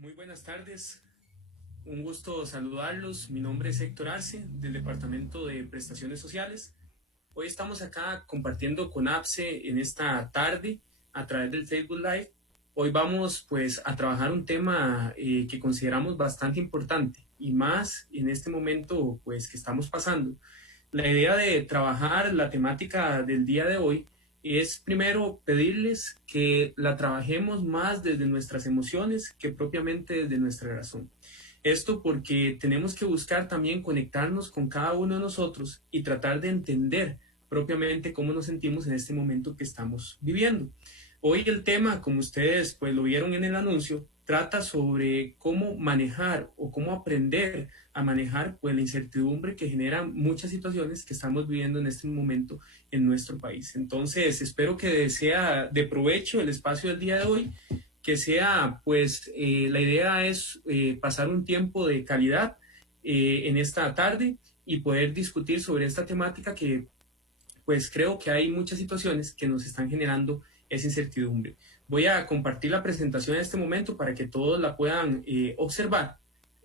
Muy buenas tardes, un gusto saludarlos. Mi nombre es Héctor Arce, del Departamento de Prestaciones Sociales. Hoy estamos acá compartiendo con APSE en esta tarde a través del Facebook Live. Hoy vamos pues a trabajar un tema que consideramos bastante importante y más en este momento pues que estamos pasando. La idea de trabajar la temática del día de hoy es primero pedirles que la trabajemos más desde nuestras emociones que propiamente desde nuestra razón. Esto porque tenemos que buscar también conectarnos con cada uno de nosotros y tratar de entender propiamente cómo nos sentimos en este momento que estamos viviendo. Hoy el tema, como ustedes pues lo vieron en el anuncio, trata sobre cómo manejar o cómo aprender a manejar pues la incertidumbre que genera muchas situaciones que estamos viviendo en este momento en nuestro país. Entonces, espero que sea de provecho el espacio del día de hoy, que sea pues la idea es pasar un tiempo de calidad en esta tarde y poder discutir sobre esta temática que pues creo que hay muchas situaciones que nos están generando esa incertidumbre. Voy a compartir la presentación en este momento para que todos la puedan observar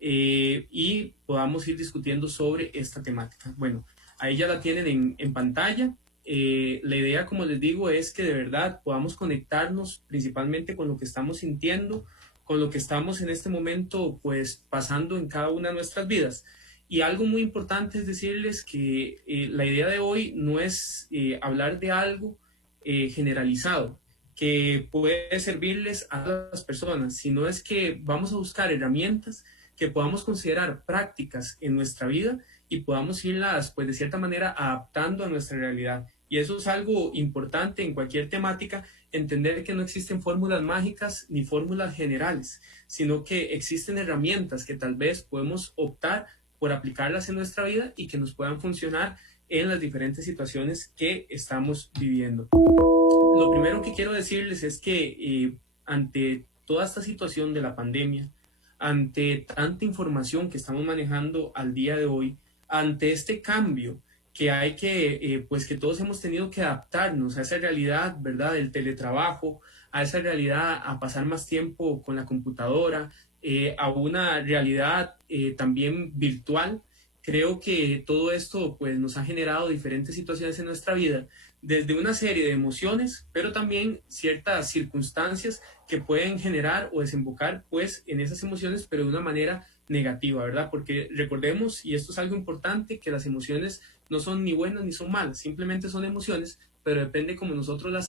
y podamos ir discutiendo sobre esta temática. Bueno, ahí ya la tienen en pantalla. La idea, como les digo, es que de verdad podamos conectarnos principalmente con lo que estamos sintiendo, con lo que estamos en este momento pues pasando en cada una de nuestras vidas. Y algo muy importante es decirles que la idea de hoy no es hablar de algo generalizado que puede servirles a las personas, sino es que vamos a buscar herramientas que podamos considerar prácticas en nuestra vida y podamos irlas, pues de cierta manera, adaptando a nuestra realidad. Y eso es algo importante en cualquier temática, entender que no existen fórmulas mágicas ni fórmulas generales, sino que existen herramientas que tal vez podemos optar por aplicarlas en nuestra vida y que nos puedan funcionar en las diferentes situaciones que estamos viviendo. Lo primero que quiero decirles es que ante toda esta situación de la pandemia, ante tanta información que estamos manejando al día de hoy, ante este cambio que hay pues que todos hemos tenido que adaptarnos a esa realidad, ¿verdad? Del teletrabajo, a esa realidad, a pasar más tiempo con la computadora, a una realidad también virtual. Creo que todo esto pues nos ha generado diferentes situaciones en nuestra vida, desde una serie de emociones, pero también ciertas circunstancias que pueden generar o desembocar pues en esas emociones, pero de una manera negativa, ¿verdad? Porque recordemos, y esto es algo importante, que las emociones no son ni buenas ni son malas, simplemente son emociones, pero depende como nosotros las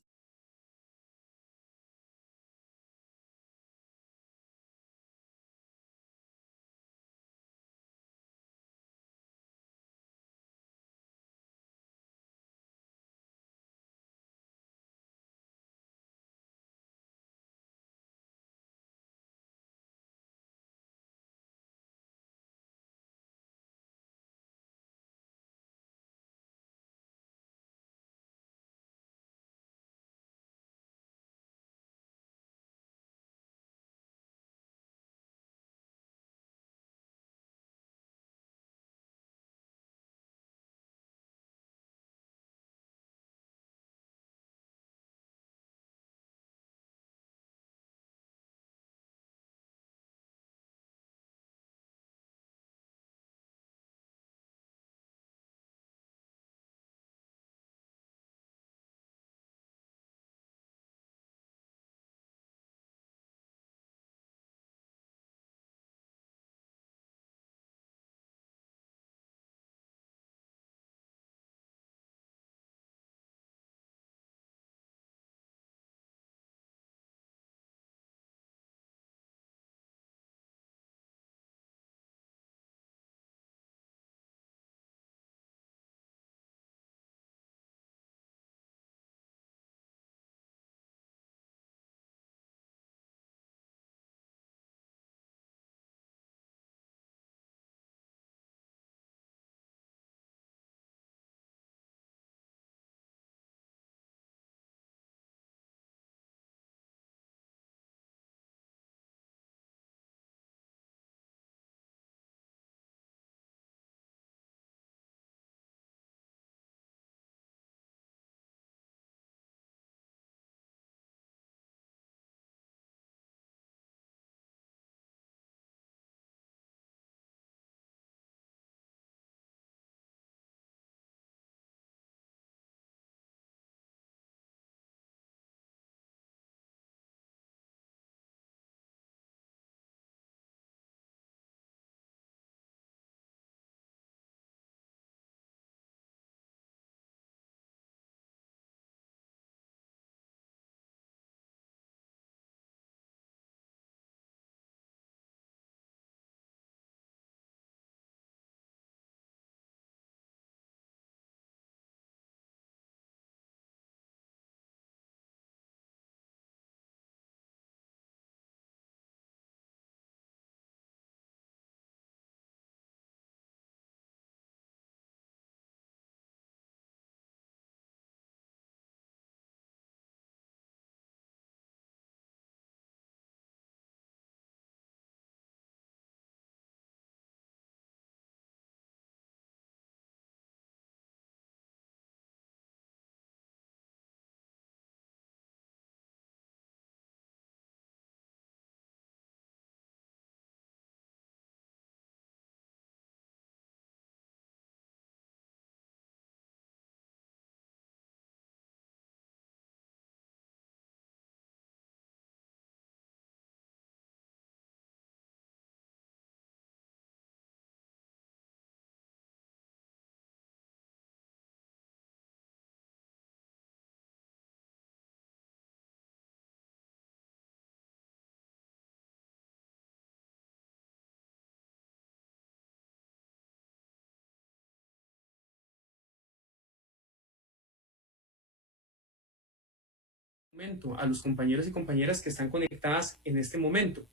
A los compañeros y compañeras que están conectadas en este momento.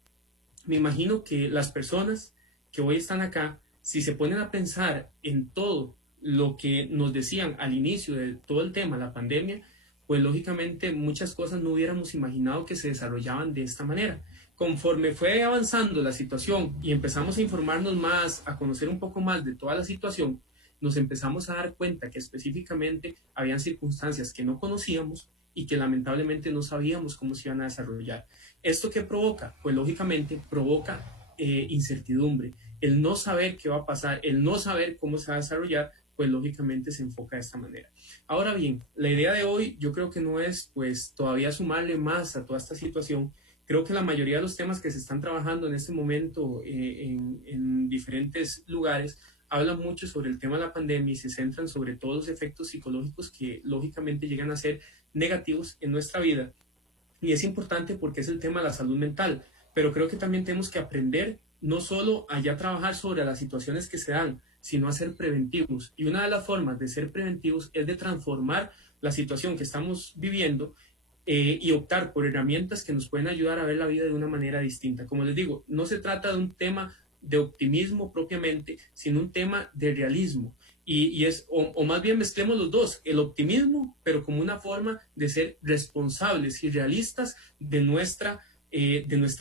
Me imagino que las personas que hoy están acá, si se ponen a pensar en todo lo que nos decían al inicio de todo el tema, la pandemia, pues lógicamente muchas cosas no hubiéramos imaginado que se desarrollaban de esta manera. Conforme fue avanzando la situación y empezamos a informarnos más, a conocer un poco más de toda la situación, nos empezamos a dar cuenta que específicamente habían circunstancias que no conocíamos y que lamentablemente no sabíamos cómo se iban a desarrollar. ¿Esto qué provoca? Pues lógicamente provoca incertidumbre. El no saber qué va a pasar, el no saber cómo se va a desarrollar, pues lógicamente se enfoca de esta manera. Ahora bien, la idea de hoy yo creo que no es pues todavía sumarle más a toda esta situación. Creo que la mayoría de los temas que se están trabajando en este momento en diferentes lugares hablan mucho sobre el tema de la pandemia y se centran sobre todos los efectos psicológicos que lógicamente llegan a ser negativos en nuestra vida. Y es importante porque es el tema de la salud mental, pero creo que también tenemos que aprender no solo a ya trabajar sobre las situaciones que se dan, sino a ser preventivos. Y una de las formas de ser preventivos es de transformar la situación que estamos viviendo y optar por herramientas que nos pueden ayudar a ver la vida de una manera distinta. Como les digo, no se trata de un tema de optimismo propiamente, sino un tema de realismo. O más bien mezclemos los dos, el optimismo, pero como una forma de ser responsables y realistas de nuestra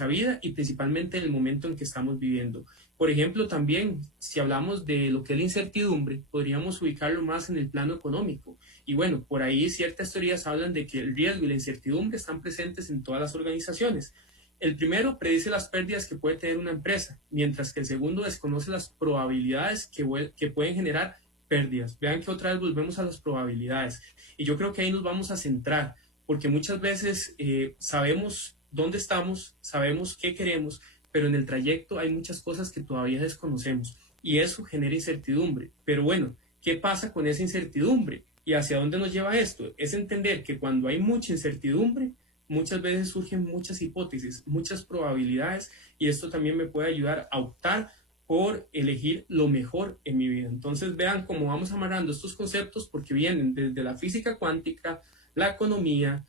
vida y principalmente en el momento en que estamos viviendo. Por ejemplo, también, si hablamos de lo que es la incertidumbre, podríamos ubicarlo más en el plano económico. Y bueno, por ahí ciertas teorías hablan de que el riesgo y la incertidumbre están presentes en todas las organizaciones. El primero predice las pérdidas que puede tener una empresa, mientras que el segundo desconoce las probabilidades que pueden generar pérdidas. Vean que otra vez volvemos a las probabilidades. Y yo creo que ahí nos vamos a centrar, porque muchas veces sabemos dónde estamos, sabemos qué queremos, pero en el trayecto hay muchas cosas que todavía desconocemos y eso genera incertidumbre. Pero bueno, ¿qué pasa con esa incertidumbre? ¿Y hacia dónde nos lleva esto? Es entender que cuando hay mucha incertidumbre, muchas veces surgen muchas hipótesis, muchas probabilidades y esto también me puede ayudar a optar por elegir lo mejor en mi vida. Entonces vean cómo vamos amarrando estos conceptos porque vienen desde la física cuántica, la economía,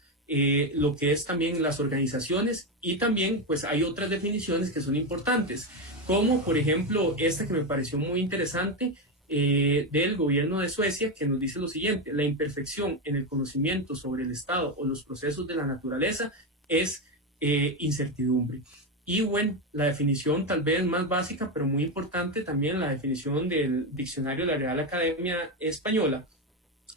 lo que es también las organizaciones y también pues hay otras definiciones que son importantes, como por ejemplo esta que me pareció muy interesante del gobierno de Suecia que nos dice lo siguiente: la imperfección en el conocimiento sobre el estado o los procesos de la naturaleza es incertidumbre. Y bueno, la definición tal vez más básica, pero muy importante también, la definición del diccionario de la Real Academia Española,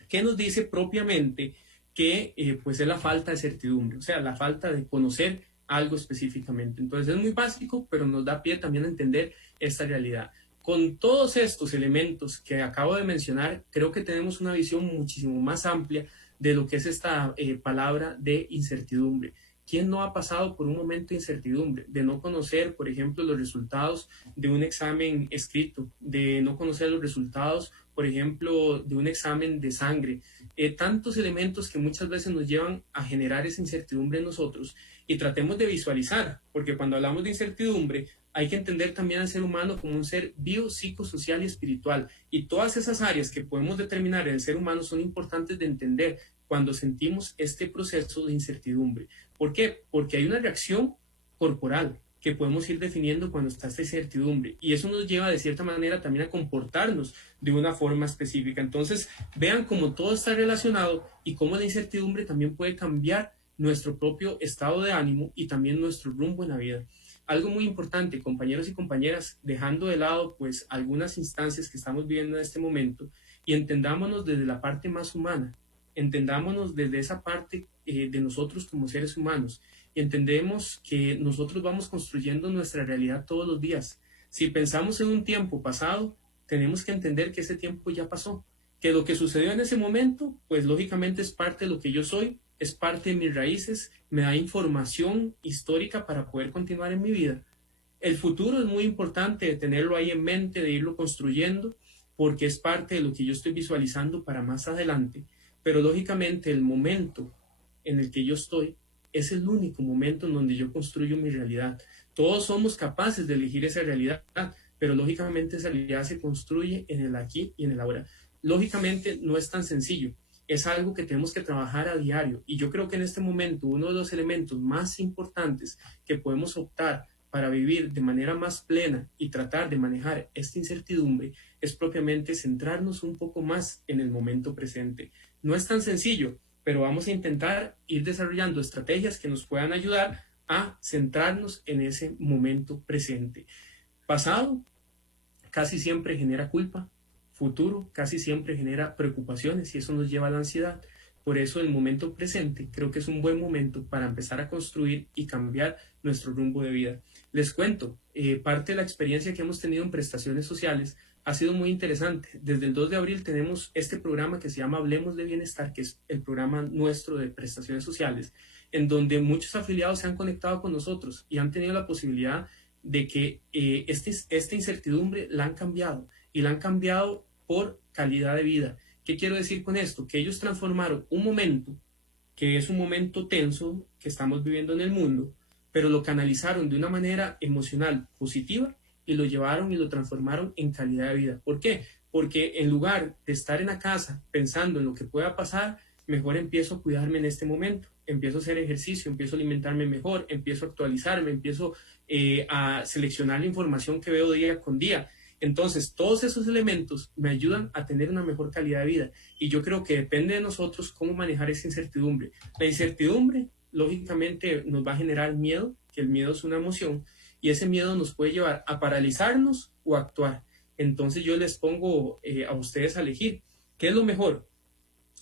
que nos dice propiamente que pues es la falta de certidumbre, o sea, la falta de conocer algo específicamente. Entonces es muy básico, pero nos da pie también a entender esta realidad. Con todos estos elementos que acabo de mencionar, creo que tenemos una visión muchísimo más amplia de lo que es esta palabra de incertidumbre. ¿Quién no ha pasado por un momento de incertidumbre? De no conocer, por ejemplo, los resultados de un examen escrito, de no conocer los resultados, por ejemplo, de un examen de sangre. Tantos elementos que muchas veces nos llevan a generar esa incertidumbre en nosotros y tratemos de visualizar, porque cuando hablamos de incertidumbre hay que entender también al ser humano como un ser biopsicosocial y espiritual y todas esas áreas que podemos determinar en el ser humano son importantes de entender cuando sentimos este proceso de incertidumbre. ¿Por qué? Porque hay una reacción corporal que podemos ir definiendo cuando está esta incertidumbre y eso nos lleva de cierta manera también a comportarnos de una forma específica. Entonces vean cómo todo está relacionado y cómo la incertidumbre también puede cambiar nuestro propio estado de ánimo y también nuestro rumbo en la vida. Algo muy importante, compañeros y compañeras, dejando de lado pues algunas instancias que estamos viviendo en este momento y entendámonos desde la parte más humana, entendámonos desde esa parte de nosotros como seres humanos y entendemos que nosotros vamos construyendo nuestra realidad todos los días. Si pensamos en un tiempo pasado, tenemos que entender que ese tiempo ya pasó, que lo que sucedió en ese momento, pues lógicamente es parte de lo que yo soy, es parte de mis raíces, me da información histórica para poder continuar en mi vida. El futuro es muy importante de tenerlo ahí en mente, de irlo construyendo, porque es parte de lo que yo estoy visualizando para más adelante. Pero lógicamente el momento en el que yo estoy es el único momento en donde yo construyo mi realidad. Todos somos capaces de elegir esa realidad, pero lógicamente esa realidad se construye en el aquí y en el ahora. Lógicamente no es tan sencillo. es algo que tenemos que trabajar a diario. Y yo creo que en este momento uno de los elementos más importantes que podemos optar para vivir de manera más plena y tratar de manejar esta incertidumbre es propiamente centrarnos un poco más en el momento presente. No es tan sencillo, pero vamos a intentar ir desarrollando estrategias que nos puedan ayudar a centrarnos en ese momento presente. Pasado casi siempre genera culpa, futuro casi siempre genera preocupaciones y eso nos lleva a la ansiedad. Por eso el momento presente creo que es un buen momento para empezar a construir y cambiar nuestro rumbo de vida. Les cuento, parte de la experiencia que hemos tenido en prestaciones sociales ha sido muy interesante. Desde el 2 de abril tenemos este programa que se llama Hablemos de Bienestar, que es el programa nuestro de prestaciones sociales, en donde muchos afiliados se han conectado con nosotros y han tenido la posibilidad de que esta incertidumbre la han cambiado y la han cambiado por calidad de vida. ¿Qué quiero decir con esto? Que ellos transformaron un momento que es un momento tenso que estamos viviendo en el mundo, pero lo canalizaron de una manera emocional positiva y lo llevaron y lo transformaron en calidad de vida. ¿Por qué? Porque en lugar de estar en la casa pensando en lo que pueda pasar, mejor empiezo a cuidarme en este momento, empiezo a hacer ejercicio, empiezo a alimentarme mejor, empiezo a actualizarme, empiezo a seleccionar la información que veo día con día. Entonces, todos esos elementos me ayudan a tener una mejor calidad de vida y yo creo que depende de nosotros cómo manejar esa incertidumbre. La incertidumbre, lógicamente, nos va a generar miedo, que el miedo es una emoción, y ese miedo nos puede llevar a paralizarnos o a actuar. Entonces, yo les pongo a ustedes a elegir. ¿Qué es lo mejor?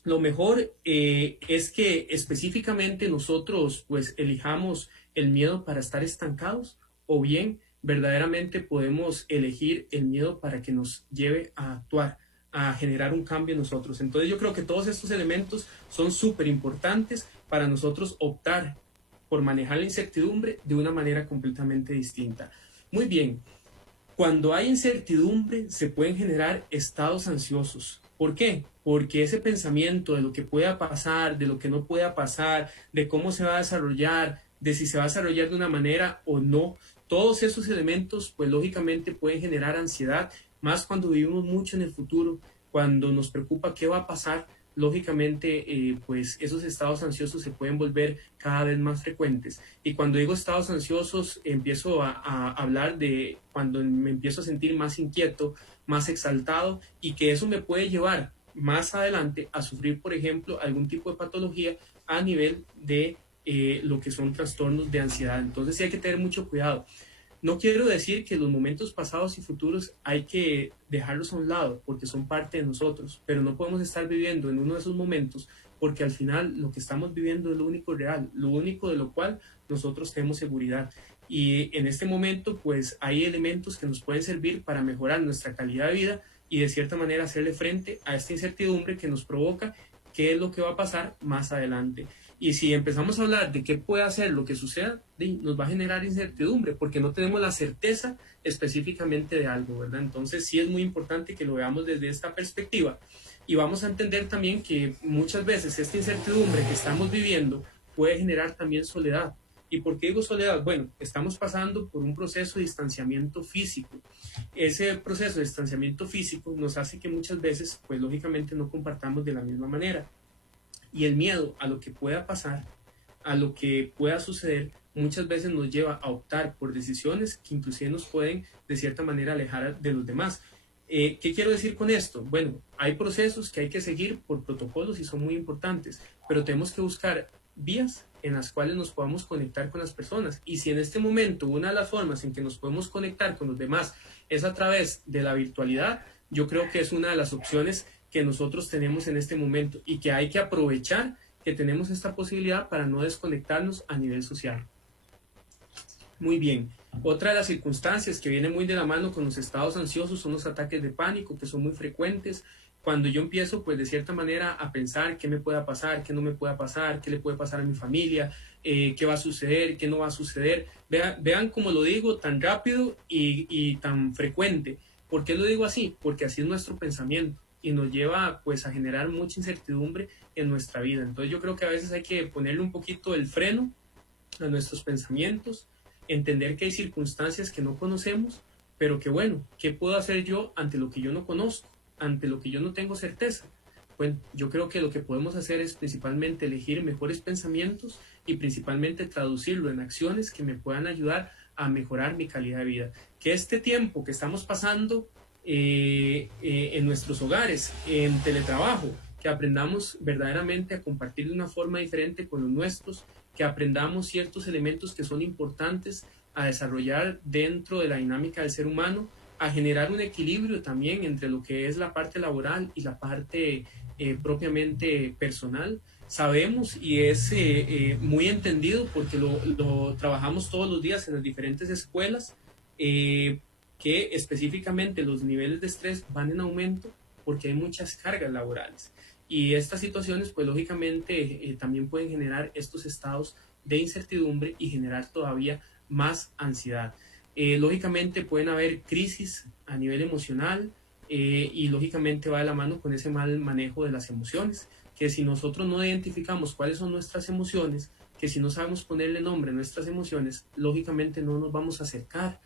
Lo mejor es que específicamente nosotros pues elijamos el miedo para estar estancados o bien verdaderamente podemos elegir el miedo para que nos lleve a actuar, a generar un cambio en nosotros. Entonces yo creo que todos estos elementos son súper importantes para nosotros optar por manejar la incertidumbre de una manera completamente distinta. Muy bien, cuando hay incertidumbre se pueden generar estados ansiosos. ¿Por qué? Porque ese pensamiento de lo que pueda pasar, de lo que no pueda pasar, de cómo se va a desarrollar, de si se va a desarrollar de una manera o no, todos esos elementos pues lógicamente pueden generar ansiedad, más cuando vivimos mucho en el futuro, cuando nos preocupa qué va a pasar, lógicamente pues esos estados ansiosos se pueden volver cada vez más frecuentes. Y cuando digo estados ansiosos empiezo a hablar de cuando me empiezo a sentir más inquieto, más exaltado y que eso me puede llevar más adelante a sufrir, por ejemplo, algún tipo de patología a nivel de lo que son trastornos de ansiedad. Entonces sí hay que tener mucho cuidado. No quiero decir que los momentos pasados y futuros hay que dejarlos a un lado porque son parte de nosotros, pero no podemos estar viviendo en uno de esos momentos porque al final lo que estamos viviendo es lo único real, lo único de lo cual nosotros tenemos seguridad. Y en este momento pues hay elementos que nos pueden servir para mejorar nuestra calidad de vida y de cierta manera hacerle frente a esta incertidumbre que nos provoca qué es lo que va a pasar más adelante. Y si empezamos a hablar de qué puede hacer lo que suceda, nos va a generar incertidumbre porque no tenemos la certeza específicamente de algo, ¿verdad? Entonces sí es muy importante que lo veamos desde esta perspectiva y vamos a entender también que muchas veces esta incertidumbre que estamos viviendo puede generar también soledad. ¿Y por qué digo soledad? Bueno, estamos pasando por un proceso de distanciamiento físico. Ese proceso de distanciamiento físico nos hace que muchas veces, pues lógicamente no compartamos de la misma manera. Y el miedo a lo que pueda pasar, a lo que pueda suceder, muchas veces nos lleva a optar por decisiones que inclusive nos pueden de cierta manera alejar de los demás. ¿Qué quiero decir con esto? Bueno, hay procesos que hay que seguir por protocolos y son muy importantes, pero tenemos que buscar vías en las cuales nos podamos conectar con las personas. Y si en este momento una de las formas en que nos podemos conectar con los demás es a través de la virtualidad, yo creo que es una de las opciones que nosotros tenemos en este momento y que hay que aprovechar que tenemos esta posibilidad para no desconectarnos a nivel social. Muy bien. Otra de las circunstancias que viene muy de la mano con los estados ansiosos son los ataques de pánico, que son muy frecuentes. Cuando yo empiezo, pues de cierta manera, a pensar qué me pueda pasar, qué no me pueda pasar, qué le puede pasar a mi familia, qué va a suceder, qué no va a suceder. Vean cómo lo digo tan rápido y tan frecuente. ¿Por qué lo digo así? Porque así es nuestro pensamiento y nos lleva pues a generar mucha incertidumbre en nuestra vida. Entonces yo creo que a veces hay que ponerle un poquito el freno a nuestros pensamientos, entender que hay circunstancias que no conocemos, pero que bueno, ¿qué puedo hacer yo ante lo que yo no conozco, ante lo que yo no tengo certeza? Bueno, yo creo que lo que podemos hacer es principalmente elegir mejores pensamientos y principalmente traducirlo en acciones que me puedan ayudar a mejorar mi calidad de vida. Que este tiempo que estamos pasando en nuestros hogares, en teletrabajo, que aprendamos verdaderamente a compartir de una forma diferente con los nuestros, que aprendamos ciertos elementos que son importantes a desarrollar dentro de la dinámica del ser humano, a generar un equilibrio también entre lo que es la parte laboral y la parte propiamente personal. Sabemos y es muy entendido porque lo trabajamos todos los días en las diferentes escuelas, que específicamente los niveles de estrés van en aumento porque hay muchas cargas laborales. Y estas situaciones, pues lógicamente, también pueden generar estos estados de incertidumbre y generar todavía más ansiedad. Lógicamente pueden haber crisis a nivel emocional, y lógicamente va de la mano con ese mal manejo de las emociones, que si nosotros no identificamos cuáles son nuestras emociones, que si no sabemos ponerle nombre a nuestras emociones, lógicamente no nos vamos a acercar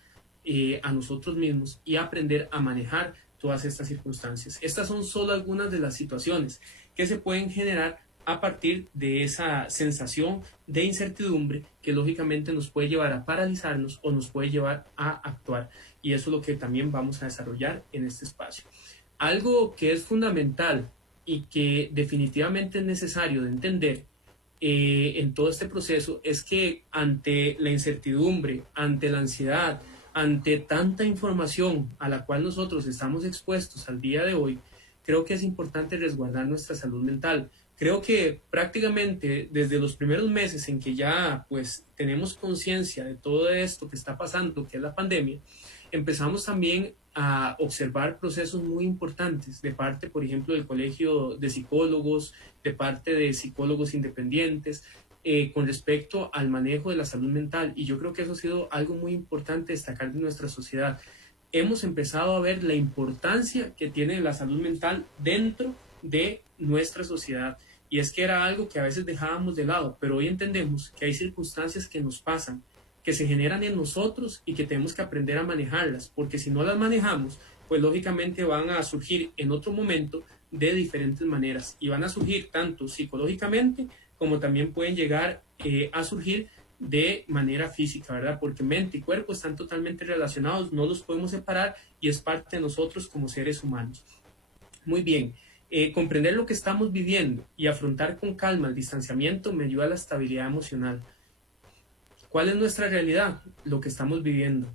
a nosotros mismos y a aprender a manejar todas estas circunstancias. Estas son solo algunas de las situaciones que se pueden generar a partir de esa sensación de incertidumbre que lógicamente nos puede llevar a paralizarnos o nos puede llevar a actuar. Y eso es lo que también vamos a desarrollar en este espacio. Algo que es fundamental y que definitivamente es necesario de entender en todo este proceso es que ante la incertidumbre, ante la ansiedad, ante tanta información a la cual nosotros estamos expuestos al día de hoy, creo que es importante resguardar nuestra salud mental. Creo que prácticamente desde los primeros meses en que ya pues tenemos conciencia de todo esto que está pasando, que es la pandemia, empezamos también a observar procesos muy importantes de parte, por ejemplo, del Colegio de Psicólogos, de parte de psicólogos independientes, con respecto al manejo de la salud mental. Y yo creo que eso ha sido algo muy importante destacar de nuestra sociedad. Hemos empezado a ver la importancia que tiene la salud mental dentro de nuestra sociedad. Y es que era algo que a veces dejábamos de lado, pero hoy entendemos que hay circunstancias que nos pasan, que se generan en nosotros y que tenemos que aprender a manejarlas, porque si no las manejamos, pues lógicamente van a surgir en otro momento de diferentes maneras y van a surgir tanto psicológicamente como también pueden llegar a surgir de manera física, ¿verdad? Porque mente y cuerpo están totalmente relacionados, no los podemos separar y es parte de nosotros como seres humanos. Muy bien, comprender lo que estamos viviendo y afrontar con calma el distanciamiento me ayuda a la estabilidad emocional. ¿Cuál es nuestra realidad? Lo que estamos viviendo.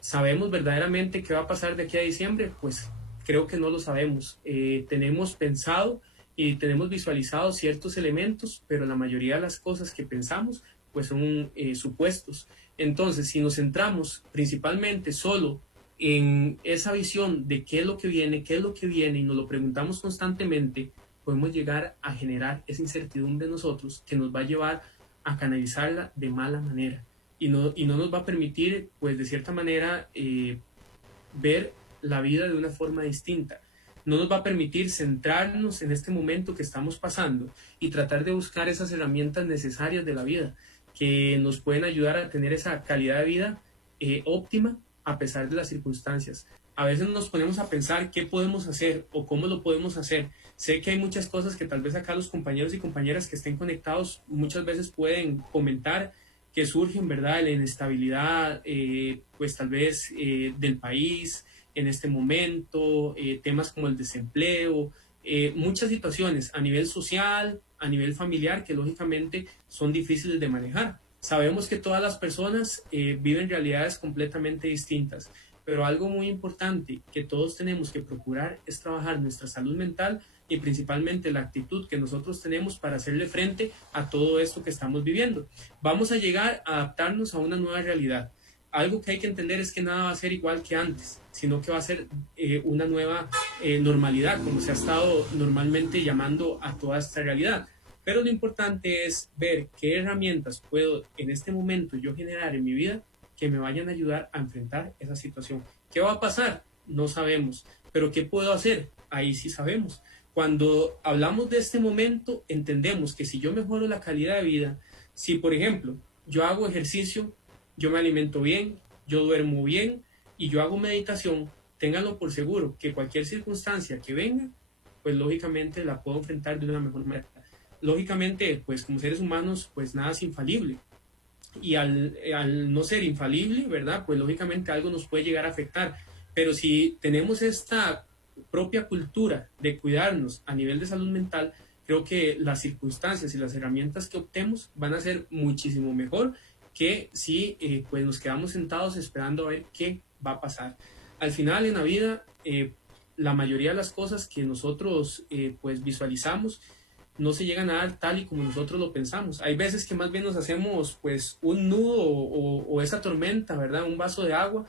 ¿Sabemos verdaderamente qué va a pasar de aquí a diciembre? Pues creo que no lo sabemos. Tenemos pensado y tenemos visualizado ciertos elementos, pero la mayoría de las cosas que pensamos pues son supuestos. Entonces, si nos centramos principalmente solo en esa visión de qué es lo que viene y nos lo preguntamos constantemente, podemos llegar a generar esa incertidumbre en nosotros que nos va a llevar a canalizarla de mala manera y no nos va a permitir, pues de cierta manera, ver la vida de una forma distinta. No nos va a permitir centrarnos en este momento que estamos pasando y tratar de buscar esas herramientas necesarias de la vida que nos pueden ayudar a tener esa calidad de vida óptima a pesar de las circunstancias. A veces nos ponemos a pensar qué podemos hacer o cómo lo podemos hacer. Sé que hay muchas cosas que tal vez acá los compañeros y compañeras que estén conectados muchas veces pueden comentar que surgen, ¿verdad? La inestabilidad, pues tal vez del país en este momento, temas como el desempleo, muchas situaciones a nivel social, a nivel familiar, que lógicamente son difíciles de manejar. Sabemos que todas las personas viven realidades completamente distintas, pero algo muy importante que todos tenemos que procurar es trabajar nuestra salud mental y principalmente la actitud que nosotros tenemos para hacerle frente a todo esto que estamos viviendo. Vamos a llegar a adaptarnos a una nueva realidad. Algo que hay que entender es que nada va a ser igual que antes, sino que va a ser una nueva normalidad, como se ha estado normalmente llamando a toda esta realidad. Pero lo importante es ver qué herramientas puedo en este momento yo generar en mi vida que me vayan a ayudar a enfrentar esa situación. ¿Qué va a pasar? No sabemos. Pero ¿qué puedo hacer? Ahí sí sabemos. Cuando hablamos de este momento, entendemos que si yo mejoro la calidad de vida, si por ejemplo yo hago ejercicio, yo me alimento bien, yo duermo bien y yo hago meditación, ténganlo por seguro que cualquier circunstancia que venga, pues lógicamente la puedo enfrentar de una mejor manera. Lógicamente, pues como seres humanos, pues nada es infalible. Y al no ser infalible, ¿verdad? Pues lógicamente algo nos puede llegar a afectar. Pero si tenemos esta propia cultura de cuidarnos a nivel de salud mental, creo que las circunstancias y las herramientas que optemos van a ser muchísimo mejor que si pues nos quedamos sentados esperando a ver qué va a pasar. Al final en la vida, la mayoría de las cosas que nosotros pues visualizamos no se llegan a dar tal y como nosotros lo pensamos. Hay veces que más bien nos hacemos pues un nudo o esa tormenta, ¿verdad? Un vaso de agua,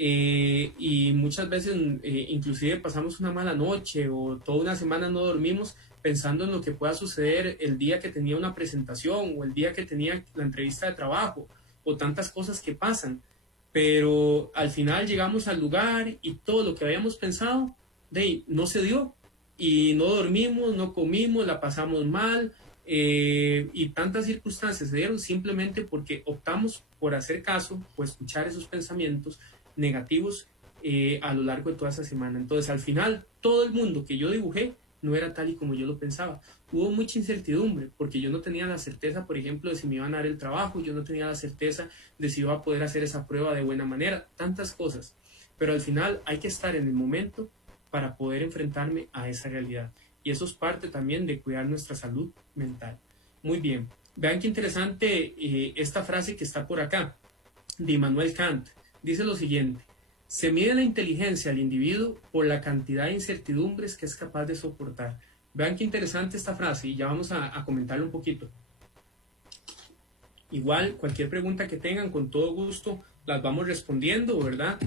y muchas veces inclusive pasamos una mala noche o toda una semana no dormimos pensando en lo que pueda suceder el día que tenía una presentación o el día que tenía la entrevista de trabajo o tantas cosas que pasan. Pero al final llegamos al lugar y todo lo que habíamos pensado no se dio y no dormimos, no comimos, la pasamos mal, y tantas circunstancias se dieron simplemente porque optamos por hacer caso o escuchar esos pensamientos negativos a lo largo de toda esa semana. Entonces al final todo el mundo que yo dibujé no era tal y como yo lo pensaba. Hubo mucha incertidumbre porque yo no tenía la certeza, por ejemplo, de si me iban a dar el trabajo, yo no tenía la certeza de si iba a poder hacer esa prueba de buena manera, tantas cosas. Pero al final hay que estar en el momento para poder enfrentarme a esa realidad. Y eso es parte también de cuidar nuestra salud mental. Muy bien. Vean qué interesante esta frase que está por acá, de Immanuel Kant. Dice lo siguiente: se mide la inteligencia al individuo por la cantidad de incertidumbres que es capaz de soportar. Vean qué interesante esta frase y ya vamos a comentarlo un poquito. Igual, cualquier pregunta que tengan, con todo gusto las vamos respondiendo, ¿verdad?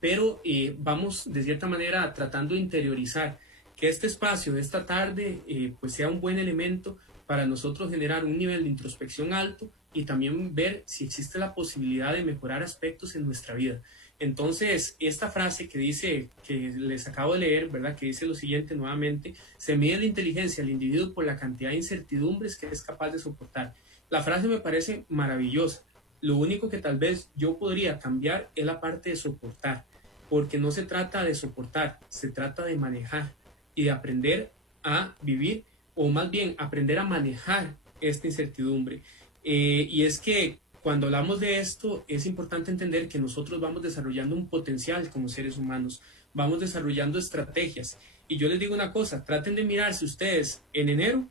Pero vamos de cierta manera tratando de interiorizar que este espacio de esta tarde pues sea un buen elemento para nosotros generar un nivel de introspección alto y también ver si existe la posibilidad de mejorar aspectos en nuestra vida. Entonces, esta frase que dice, que les acabo de leer, ¿verdad? Que dice lo siguiente nuevamente: se mide la inteligencia del individuo por la cantidad de incertidumbres que es capaz de soportar. La frase me parece maravillosa. Lo único que tal vez yo podría cambiar es la parte de soportar, porque no se trata de soportar, se trata de manejar y de aprender a vivir, o más bien aprender a manejar esta incertidumbre. Y es que cuando hablamos de esto es importante entender que nosotros vamos desarrollando un potencial como seres humanos, vamos desarrollando estrategias. Y yo les digo una cosa: traten de mirarse ustedes en enero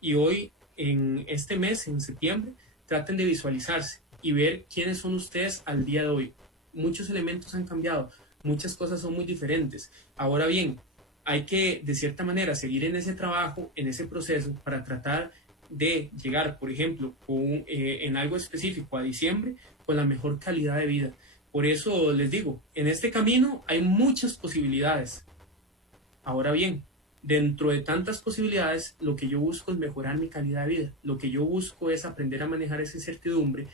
y hoy en este mes, en septiembre, traten de visualizarse y ver quiénes son ustedes al día de hoy. Muchos elementos han cambiado, muchas cosas son muy diferentes. Ahora bien, hay que de cierta manera seguir en ese trabajo, en ese proceso, para tratar de llegar, por ejemplo, en algo específico a diciembre con la mejor calidad de vida. Por eso les digo, en este camino hay muchas posibilidades. Ahora bien, dentro de tantas posibilidades, lo que yo busco es mejorar mi calidad de vida. Lo que yo busco es aprender a manejar esa incertidumbre,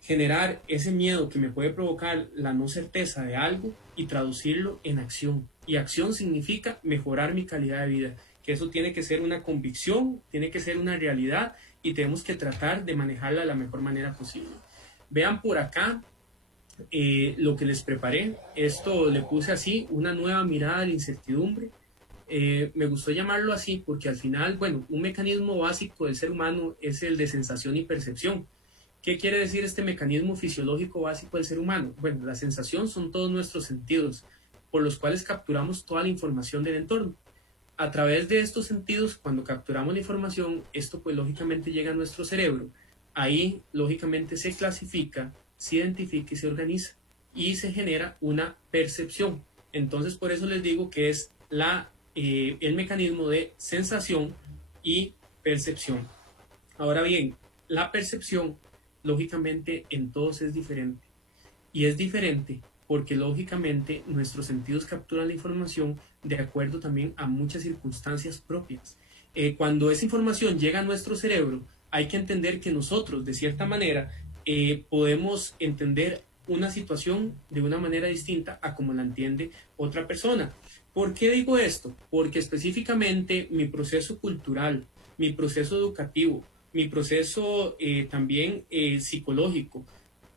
generar ese miedo que me puede provocar la no certeza de algo y traducirlo en acción. Y acción significa mejorar mi calidad de vida, que eso tiene que ser una convicción, tiene que ser una realidad y tenemos que tratar de manejarla de la mejor manera posible. Vean por acá lo que les preparé. Esto le puse así: una nueva mirada a la incertidumbre. Me gustó llamarlo así porque al final, bueno, un mecanismo básico del ser humano es el de sensación y percepción. ¿Qué quiere decir este mecanismo fisiológico básico del ser humano? Bueno, la sensación son todos nuestros sentidos, por los cuales capturamos toda la información del entorno. A través de estos sentidos, cuando capturamos la información, esto pues lógicamente llega a nuestro cerebro. Ahí lógicamente se clasifica, se identifica y se organiza y se genera una percepción. Entonces por eso les digo que es el mecanismo de sensación y percepción. Ahora bien, la percepción lógicamente en todos es diferente. Y es diferente porque lógicamente nuestros sentidos capturan la información de acuerdo también a muchas circunstancias propias. Cuando esa información llega a nuestro cerebro, hay que entender que nosotros, de cierta manera, podemos entender una situación de una manera distinta a como la entiende otra persona. ¿Por qué digo esto? Porque específicamente mi proceso cultural, mi proceso educativo, mi proceso también psicológico,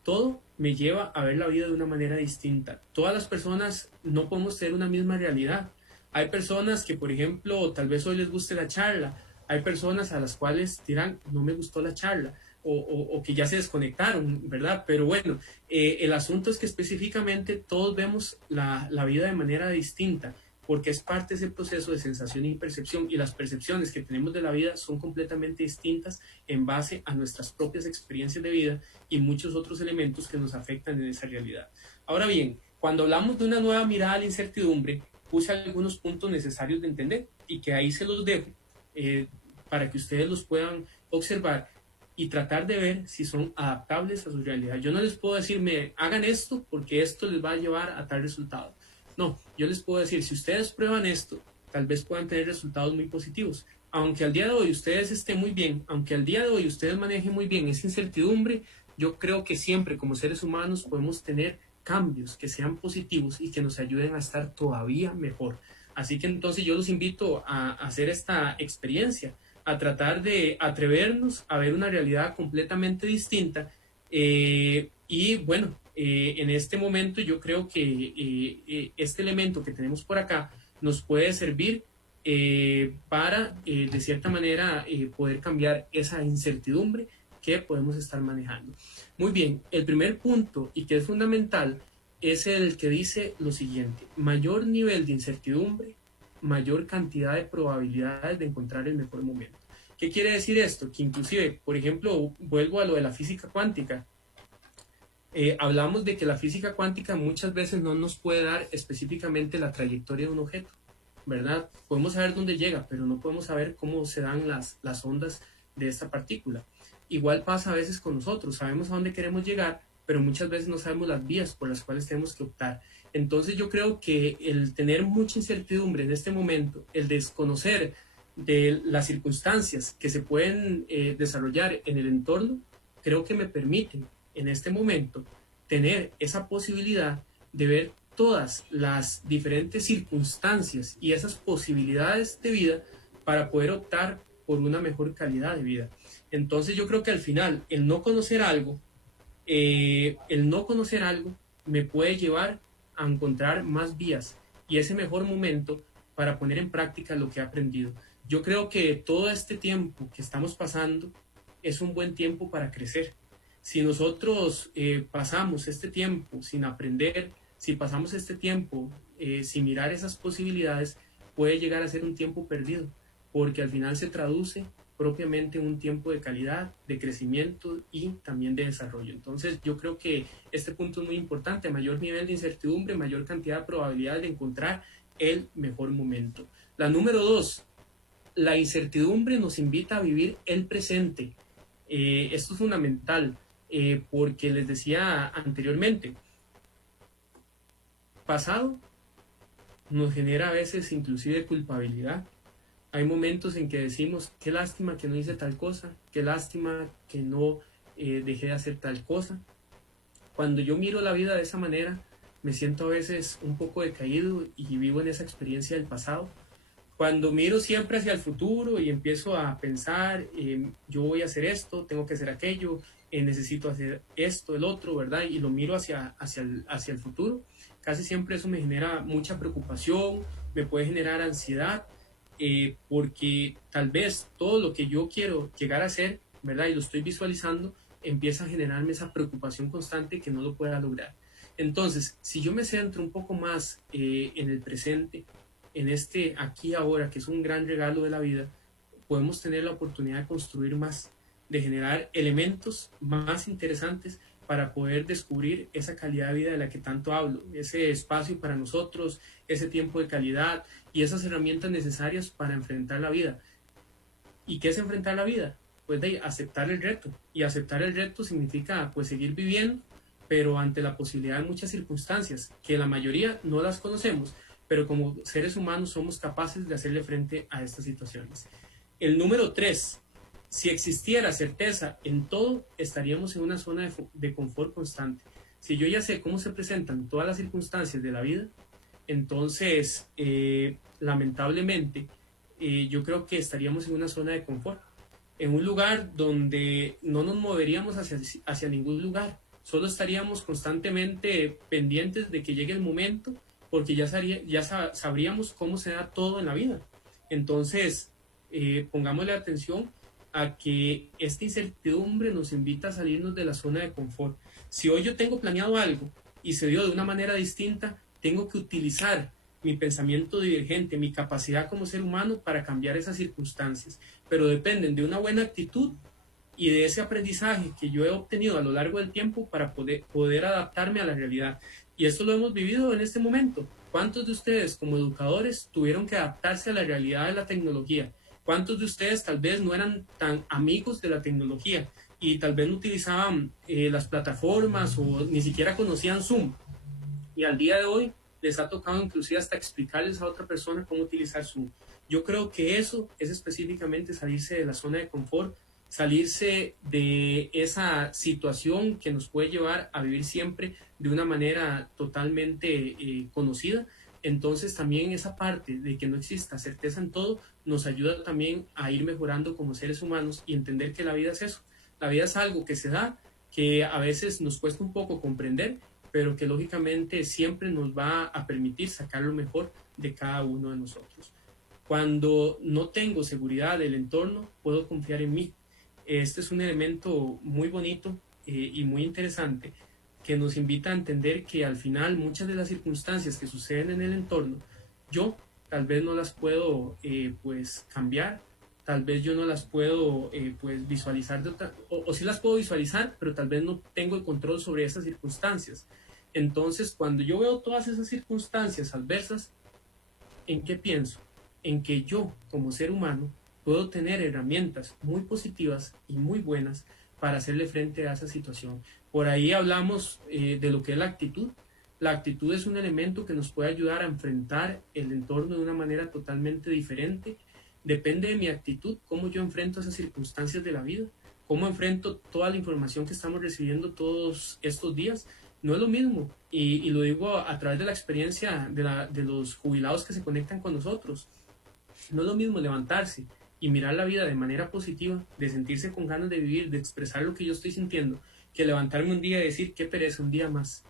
todo me lleva a ver la vida de una manera distinta. Todas las personas no podemos tener una misma realidad. Hay personas que, por ejemplo, tal vez hoy les guste la charla, hay personas a las cuales dirán, no me gustó la charla, o que ya se desconectaron, ¿verdad? Pero bueno, el asunto es que específicamente todos vemos la vida de manera distinta, porque es parte de ese proceso de sensación y percepción, y las percepciones que tenemos de la vida son completamente distintas en base a nuestras propias experiencias de vida y muchos otros elementos que nos afectan en esa realidad. Ahora bien, cuando hablamos de una nueva mirada a la incertidumbre, puse algunos puntos necesarios de entender y que ahí se los dejo para que ustedes los puedan observar y tratar de ver si son adaptables a su realidad. Yo no les puedo decir, me hagan esto porque esto les va a llevar a tal resultado. No, yo les puedo decir, si ustedes prueban esto, tal vez puedan tener resultados muy positivos. Aunque al día de hoy ustedes estén muy bien, aunque al día de hoy ustedes manejen muy bien esa incertidumbre, yo creo que siempre como seres humanos podemos tener cambios que sean positivos y que nos ayuden a estar todavía mejor. Así que entonces yo los invito a hacer esta experiencia, a tratar de atrevernos a ver una realidad completamente distinta. Y bueno, en este momento yo creo que este elemento que tenemos por acá nos puede servir para, de cierta manera, poder cambiar esa incertidumbre que podemos estar manejando. Muy bien, el primer punto y que es fundamental es el que dice lo siguiente: mayor nivel de incertidumbre, mayor cantidad de probabilidades de encontrar el mejor momento. ¿Qué quiere decir esto? Que inclusive, por ejemplo, vuelvo a lo de la física cuántica. Hablamos de que la física cuántica muchas veces no nos puede dar específicamente la trayectoria de un objeto, ¿verdad? Podemos saber dónde llega, pero no podemos saber cómo se dan las ondas de esta partícula. Igual pasa a veces con nosotros, sabemos a dónde queremos llegar, pero muchas veces no sabemos las vías por las cuales tenemos que optar. Entonces yo creo que el tener mucha incertidumbre en este momento, el desconocer de las circunstancias que se pueden desarrollar en el entorno, creo que me permiten en este momento tener esa posibilidad de ver todas las diferentes circunstancias y esas posibilidades de vida para poder optar por una mejor calidad de vida. Entonces yo creo que al final el no conocer algo me puede llevar a encontrar más vías y ese mejor momento para poner en práctica lo que he aprendido. Yo creo que todo este tiempo que estamos pasando es un buen tiempo para crecer. Si nosotros pasamos este tiempo sin aprender, si pasamos este tiempo sin mirar esas posibilidades, puede llegar a ser un tiempo perdido, porque al final se traduce propiamente en un tiempo de calidad, de crecimiento y también de desarrollo. Entonces yo creo que este punto es muy importante: mayor nivel de incertidumbre, mayor cantidad de probabilidades de encontrar el mejor momento. La número 2, la incertidumbre nos invita a vivir el presente. Esto es fundamental porque les decía anteriormente, pasado nos genera a veces inclusive culpabilidad. Hay momentos en que decimos, qué lástima que no hice tal cosa, qué lástima que no dejé de hacer tal cosa. Cuando yo miro la vida de esa manera, me siento a veces un poco decaído y vivo en esa experiencia del pasado. Cuando miro siempre hacia el futuro y empiezo a pensar, yo voy a hacer esto, tengo que hacer aquello, necesito hacer esto, el otro, ¿verdad? Y lo miro hacia el futuro, casi siempre eso me genera mucha preocupación, me puede generar ansiedad, porque tal vez todo lo que yo quiero llegar a hacer, ¿verdad? Y lo estoy visualizando, empieza a generarme esa preocupación constante que no lo pueda lograr. Entonces, si yo me centro un poco más en el presente, en este aquí y ahora, que es un gran regalo de la vida, podemos tener la oportunidad de construir más, de generar elementos más interesantes para poder descubrir esa calidad de vida de la que tanto hablo, ese espacio para nosotros, ese tiempo de calidad y esas herramientas necesarias para enfrentar la vida. ¿Y qué es enfrentar la vida? Pues de aceptar el reto. Y aceptar el reto significa pues seguir viviendo, pero ante la posibilidad de muchas circunstancias, que la mayoría no las conocemos, pero como seres humanos somos capaces de hacerle frente a estas situaciones. El número 3, si existiera certeza en todo, estaríamos en una zona de confort constante. Si yo ya sé cómo se presentan todas las circunstancias de la vida, entonces, lamentablemente, yo creo que estaríamos en una zona de confort, en un lugar donde no nos moveríamos hacia ningún lugar, solo estaríamos constantemente pendientes de que llegue el momento, porque ya sabríamos cómo se da todo en la vida. Entonces, pongámosle atención a que esta incertidumbre nos invita a salirnos de la zona de confort. Si hoy yo tengo planeado algo y se dio de una manera distinta, tengo que utilizar mi pensamiento divergente, mi capacidad como ser humano para cambiar esas circunstancias, pero dependen de una buena actitud y de ese aprendizaje que yo he obtenido a lo largo del tiempo para poder adaptarme a la realidad. Y esto lo hemos vivido en este momento. ¿Cuántos de ustedes como educadores tuvieron que adaptarse a la realidad de la tecnología? ¿Cuántos de ustedes tal vez no eran tan amigos de la tecnología y tal vez no utilizaban las plataformas o ni siquiera conocían Zoom? Y al día de hoy les ha tocado inclusive hasta explicarles a otra persona cómo utilizar Zoom. Yo creo que eso es específicamente salirse de la zona de confort, salirse de esa situación que nos puede llevar a vivir siempre de una manera totalmente conocida. Entonces también esa parte de que no exista certeza en todo nos ayuda también a ir mejorando como seres humanos y entender que la vida es eso. La vida es algo que se da, que a veces nos cuesta un poco comprender, pero que lógicamente siempre nos va a permitir sacar lo mejor de cada uno de nosotros. Cuando no tengo seguridad del entorno, puedo confiar en mí. Este es un elemento muy bonito y muy interesante que nos invita a entender que al final muchas de las circunstancias que suceden en el entorno, yo tal vez no las puedo pues cambiar, tal vez yo no las puedo pues visualizar, o sí las puedo visualizar, pero tal vez no tengo el control sobre esas circunstancias. Entonces, cuando yo veo todas esas circunstancias adversas, ¿en qué pienso? En que yo, como ser humano, puedo tener herramientas muy positivas y muy buenas para hacerle frente a esa situación. Por ahí hablamos de lo que es la actitud. La actitud es un elemento que nos puede ayudar a enfrentar el entorno de una manera totalmente diferente. Depende de mi actitud, cómo yo enfrento esas circunstancias de la vida, cómo enfrento toda la información que estamos recibiendo todos estos días. No es lo mismo, y lo digo a través de la experiencia de los jubilados que se conectan con nosotros. No es lo mismo levantarse y mirar la vida de manera positiva, de sentirse con ganas de vivir, de expresar lo que yo estoy sintiendo, que levantarme un día y decir qué pereza, un día más.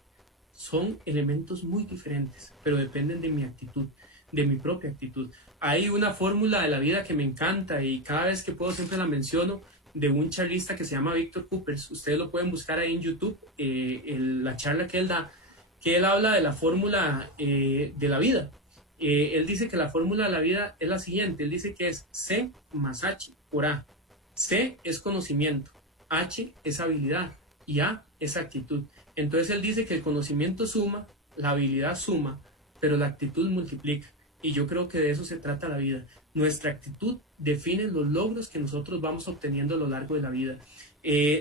Son elementos muy diferentes, pero dependen de mi actitud, de mi propia actitud. Hay una fórmula de la vida que me encanta y cada vez que puedo siempre la menciono, de un charlista que se llama Víctor Coopers. Ustedes lo pueden buscar ahí en YouTube, la charla que él da, que él habla de la fórmula de la vida. Él dice que la fórmula de la vida es la siguiente. Él dice que es C más H por A. C es conocimiento, H es habilidad y A es actitud. Entonces él dice que el conocimiento suma, la habilidad suma, pero la actitud multiplica. Y yo creo que de eso se trata la vida. Nuestra actitud define los logros que nosotros vamos obteniendo a lo largo de la vida.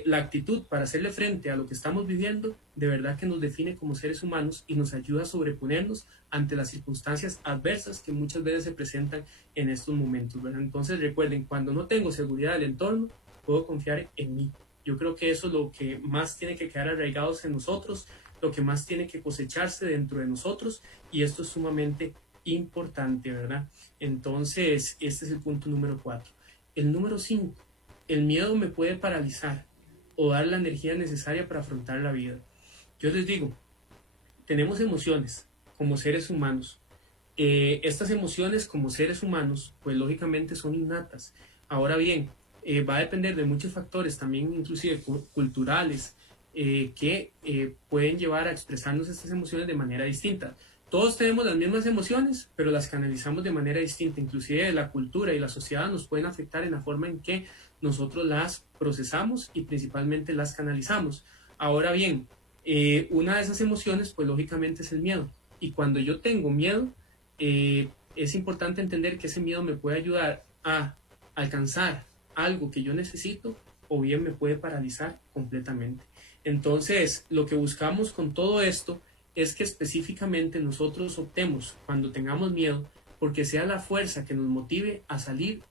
La actitud para hacerle frente a lo que estamos viviendo, de verdad que nos define como seres humanos y nos ayuda a sobreponernos ante las circunstancias adversas que muchas veces se presentan en estos momentos, ¿verdad? Entonces recuerden, cuando no tengo seguridad del entorno, puedo confiar en mí. Yo creo que eso es lo que más tiene que quedar arraigados en nosotros, lo que más tiene que cosecharse dentro de nosotros, y esto es sumamente importante, ¿verdad? Entonces, este es el punto número 4. El número 5, el miedo me puede paralizar o dar la energía necesaria para afrontar la vida. Yo les digo, tenemos emociones como seres humanos. Estas emociones como seres humanos, pues lógicamente son innatas. Ahora bien, va a depender de muchos factores, también inclusive culturales, que pueden llevar a expresarnos estas emociones de manera distinta. Todos tenemos las mismas emociones, pero las canalizamos de manera distinta. Inclusive la cultura y la sociedad nos pueden afectar en la forma en que nosotros las procesamos y principalmente las canalizamos. Ahora bien, una de esas emociones, pues lógicamente es el miedo. Y cuando yo tengo miedo, es importante entender que ese miedo me puede ayudar a alcanzar algo que yo necesito o bien me puede paralizar completamente. Entonces, lo que buscamos con todo esto es que específicamente nosotros optemos cuando tengamos miedo porque sea la fuerza que nos motive a salir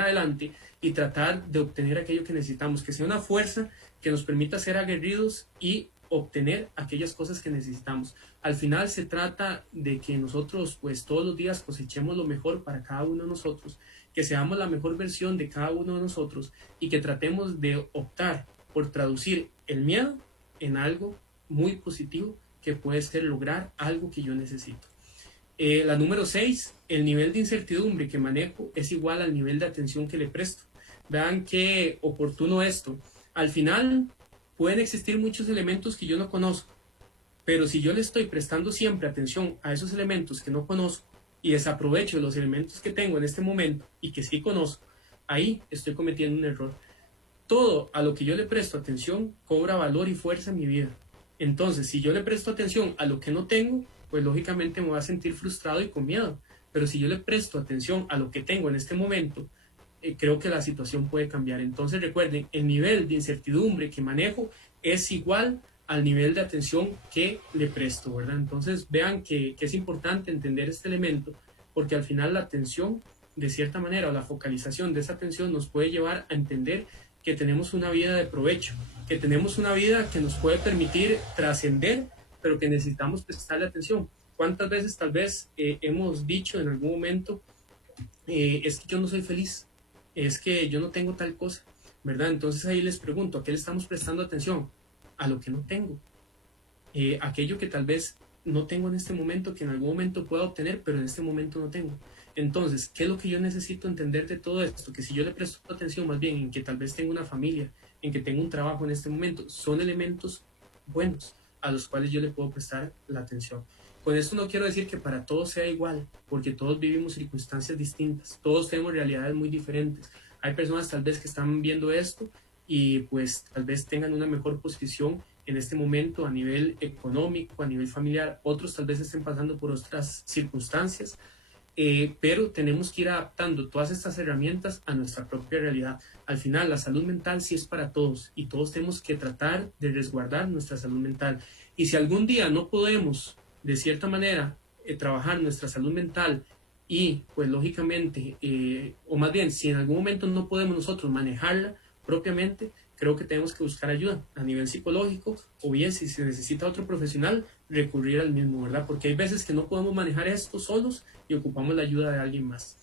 adelante y tratar de obtener aquello que necesitamos, que sea una fuerza que nos permita ser aguerridos y obtener aquellas cosas que necesitamos. Al final se trata de que nosotros pues todos los días cosechemos lo mejor para cada uno de nosotros, que seamos la mejor versión de cada uno de nosotros y que tratemos de optar por traducir el miedo en algo muy positivo que puede ser lograr algo que yo necesito. La número 6, el nivel de incertidumbre que manejo es igual al nivel de atención que le presto. Vean qué oportuno esto. Al final pueden existir muchos elementos que yo no conozco, pero si yo le estoy prestando siempre atención a esos elementos que no conozco y desaprovecho los elementos que tengo en este momento y que sí conozco, ahí estoy cometiendo un error. Todo a lo que yo le presto atención cobra valor y fuerza en mi vida. Entonces, si yo le presto atención a lo que no tengo, pues lógicamente me voy a sentir frustrado y con miedo. Pero si yo le presto atención a lo que tengo en este momento, creo que la situación puede cambiar. Entonces recuerden, el nivel de incertidumbre que manejo es igual al nivel de atención que le presto, ¿verdad? Entonces vean que es importante entender este elemento, porque al final la atención, de cierta manera, o la focalización de esa atención nos puede llevar a entender que tenemos una vida de provecho, que tenemos una vida que nos puede permitir trascender, pero que necesitamos prestarle atención. ¿Cuántas veces tal vez hemos dicho en algún momento, es que yo no soy feliz, es que yo no tengo tal cosa, ¿verdad? Entonces ahí les pregunto, ¿a qué le estamos prestando atención? A lo que no tengo, aquello que tal vez no tengo en este momento, que en algún momento pueda obtener, pero en este momento no tengo. Entonces, ¿qué es lo que yo necesito entender de todo esto? Que si yo le presto atención más bien en que tal vez tengo una familia, en que tengo un trabajo en este momento, son elementos buenos a los cuales yo le puedo prestar la atención. Con esto no quiero decir que para todos sea igual, porque todos vivimos circunstancias distintas, todos tenemos realidades muy diferentes. Hay personas tal vez que están viendo esto y pues tal vez tengan una mejor posición en este momento a nivel económico, a nivel familiar, otros tal vez estén pasando por otras circunstancias, pero tenemos que ir adaptando todas estas herramientas a nuestra propia realidad. Al final, la salud mental sí es para todos y todos tenemos que tratar de resguardar nuestra salud mental. Y si algún día no podemos, de cierta manera, trabajar nuestra salud mental y, pues lógicamente, o más bien, si en algún momento no podemos nosotros manejarla propiamente, creo que tenemos que buscar ayuda a nivel psicológico o bien si se necesita otro profesional, recurrir al mismo, ¿verdad? Porque hay veces que no podemos manejar esto solos y ocupamos la ayuda de alguien más.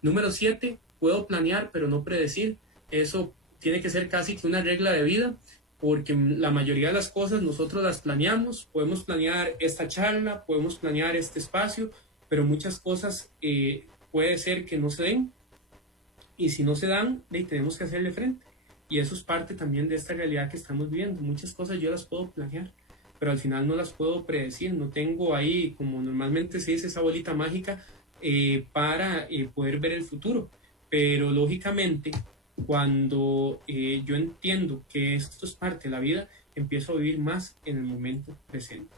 Número 7, puedo planear pero no predecir. Eso tiene que ser casi que una regla de vida, porque la mayoría de las cosas nosotros las planeamos, podemos planear esta charla, podemos planear este espacio, pero muchas cosas puede ser que no se den, y si no se dan, tenemos que hacerle frente. Y eso es parte también de esta realidad que estamos viviendo. Muchas cosas yo las puedo planear, pero al final no las puedo predecir. No tengo ahí, como normalmente se dice, esa bolita mágica para poder ver el futuro. Pero lógicamente, cuando yo entiendo que esto es parte de la vida, empiezo a vivir más en el momento presente.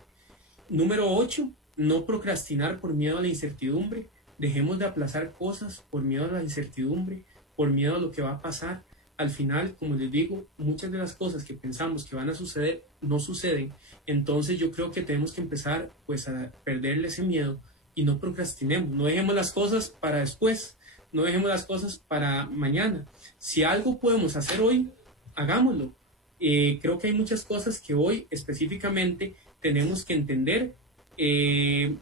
Número 8, no procrastinar por miedo a la incertidumbre. Dejemos de aplazar cosas por miedo a la incertidumbre, por miedo a lo que va a pasar. Al final, como les digo, muchas de las cosas que pensamos que van a suceder no suceden. Entonces yo creo que tenemos que empezar pues a perderle ese miedo y no procrastinemos. No dejemos las cosas para después, no dejemos las cosas para mañana. Si algo podemos hacer hoy, hagámoslo. Creo que hay muchas cosas que hoy específicamente tenemos que entender que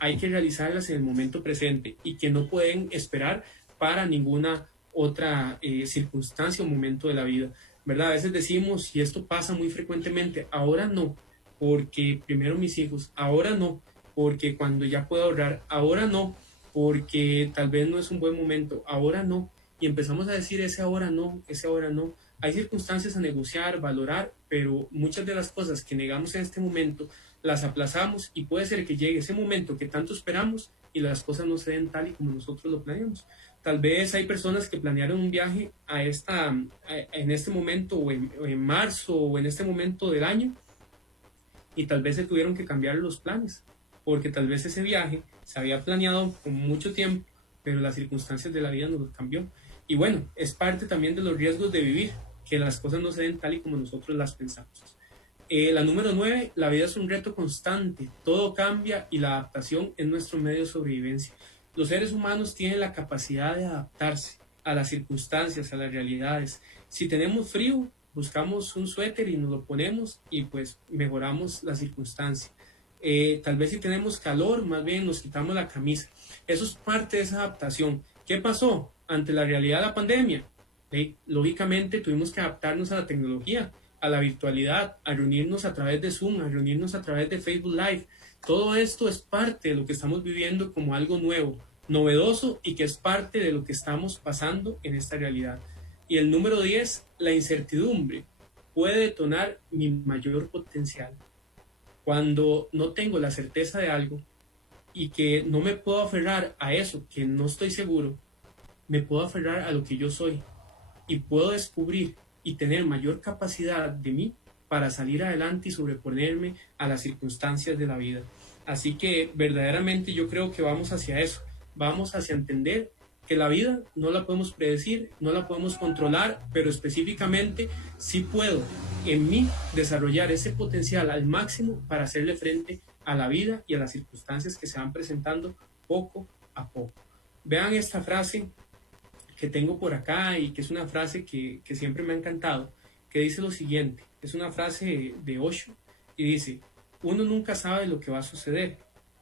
hay que realizarlas en el momento presente y que no pueden esperar para ninguna otra circunstancia o momento de la vida, ¿verdad? A veces decimos, y esto pasa muy frecuentemente, ahora no, porque primero mis hijos, ahora no, porque cuando ya puedo ahorrar, ahora no, porque tal vez no es un buen momento, ahora no, y empezamos a decir ese ahora no, ese ahora no. Hay circunstancias a negociar, valorar, pero muchas de las cosas que negamos en este momento las aplazamos y puede ser que llegue ese momento que tanto esperamos y las cosas no se den tal y como nosotros lo planeamos. Tal vez hay personas que planearon un viaje en este momento o en marzo o en este momento del año y tal vez se tuvieron que cambiar los planes porque tal vez ese viaje se había planeado con mucho tiempo, pero las circunstancias de la vida nos lo cambió. Y bueno, es parte también de los riesgos de vivir, que las cosas no se den tal y como nosotros las pensamos. La número 9, la vida es un reto constante, todo cambia y la adaptación es nuestro medio de sobrevivencia. Los seres humanos tienen la capacidad de adaptarse a las circunstancias, a las realidades. Si tenemos frío, buscamos un suéter y nos lo ponemos y pues mejoramos la circunstancia. Tal vez si tenemos calor, más bien nos quitamos la camisa. Eso es parte de esa adaptación. ¿Qué pasó ante la realidad de la pandemia? Lógicamente tuvimos que adaptarnos a la tecnología a la virtualidad, a reunirnos a través de Zoom, a reunirnos a través de Facebook Live. Todo esto es parte de lo que estamos viviendo como algo nuevo, novedoso y que es parte de lo que estamos pasando en esta realidad. Y el número 10, la incertidumbre puede detonar mi mayor potencial. Cuando no tengo la certeza de algo y que no me puedo aferrar a eso que no estoy seguro, me puedo aferrar a lo que yo soy y puedo descubrir y tener mayor capacidad de mí para salir adelante y sobreponerme a las circunstancias de la vida. Así que verdaderamente yo creo que vamos hacia eso, vamos hacia entender que la vida no la podemos predecir, no la podemos controlar, pero específicamente sí puedo en mí desarrollar ese potencial al máximo para hacerle frente a la vida y a las circunstancias que se van presentando poco a poco. Vean esta frase que tengo por acá y que es una frase que siempre me ha encantado, que dice lo siguiente, es una frase de Osho y dice, uno nunca sabe lo que va a suceder